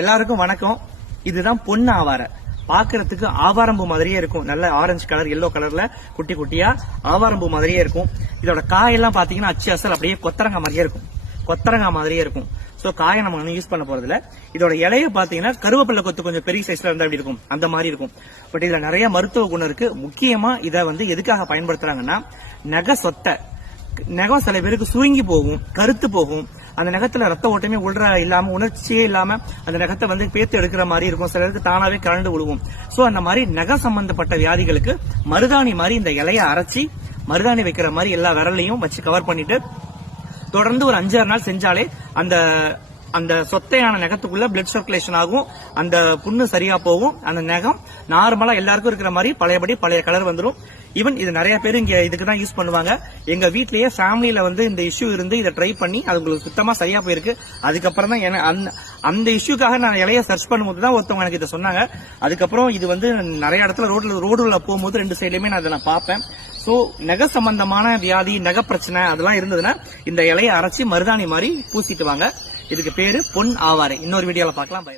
எல்லாருக்கும் வணக்கம். இதுதான் பொன் ஆவாரை. பாக்குறதுக்கு ஆவாரம்பூ மாதிரியே இருக்கும். நல்ல ஆரஞ்சு கலர், எல்லோ கலர்ல குட்டி குட்டியா ஆவாரம்பூ மாதிரியே இருக்கும். இதோட காயெல்லாம் பாத்தீங்கன்னா அச்சு அசல் அப்படியே கொத்தரங்காய் மாதிரியே இருக்கும். கொத்தரங்காய் மாதிரியே இருக்கும். சோ காயை நம்ம யூஸ் பண்ண போறது இல்ல. இதோட இலைய பாத்தீங்கன்னா கருவேப்பிலை கொத்து கொஞ்சம் பெரிய சைஸ்ல இருந்தா அப்படி இருக்கும், அந்த மாதிரி இருக்கும். பட் இதுல நிறைய மருத்துவ குணம் இருக்கு. முக்கியமா இதை எதுக்காக பயன்படுத்துறாங்கன்னா, நகை சொத்தை, நகம் சில பேருக்கு சுருங்கி போகும், கருத்து போகும். அந்த நகத்துல ரத்த ஓட்டமே இல்லாம, உணர்ச்சியே இல்லாம அந்த நகத்தை பேத்து எடுக்கிற மாதிரி இருக்கும். சிலருக்கு தானாவே கரண்டு விழுவும். சோ அந்த மாதிரி நகை சம்பந்தப்பட்ட வியாதிகளுக்கு மருதாணி மாதிரி இந்த இலைய அரைச்சி மருதாணி வைக்கிற மாதிரி எல்லா விரலையும் வச்சு கவர் பண்ணிட்டு தொடர்ந்து ஒரு 5-6 நாள் செஞ்சாலே அந்த சொத்தையான நகத்துக்குள்ள பிளட் சர்க்குலேஷன் ஆகும். அந்த புண்ணு சரியா போகும். அந்த நகம் நார்மலா எல்லாருக்கும் இருக்கிற மாதிரி பழையபடி பழைய கலர் வந்துடும். ஈவன் இது நிறைய பேர் இங்க இதுக்கு தான் யூஸ் பண்ணுவாங்க. எங்க வீட்லயே ஃபேமிலியில இந்த இஷ்யூ இருந்து இதை ட்ரை பண்ணி அது உங்களுக்கு சுத்தமா சரியா போயிருக்கு. அதுக்கப்புறம் தான் அந்த இஷ்யூக்காக நான் இலைய சர்ச் பண்ணும்போது தான் ஒருத்தவங்க எனக்கு இதை சொன்னாங்க. அதுக்கப்புறம் இது நிறைய இடத்துல ரோடுல போகும்போது 2 சைட்லயுமே நான் இதை பார்ப்பேன். சோ நகை சம்பந்தமான வியாதி, நகை பிரச்சனை அதெல்லாம் இருந்ததுன்னா இந்த இலையை அரைச்சி மருதாணி மாதிரி பூசிட்டு வாங்க. இதுக்கு பேரு பொன் ஆவாரை. இன்னொரு வீடியோல பார்க்கலாம். பை.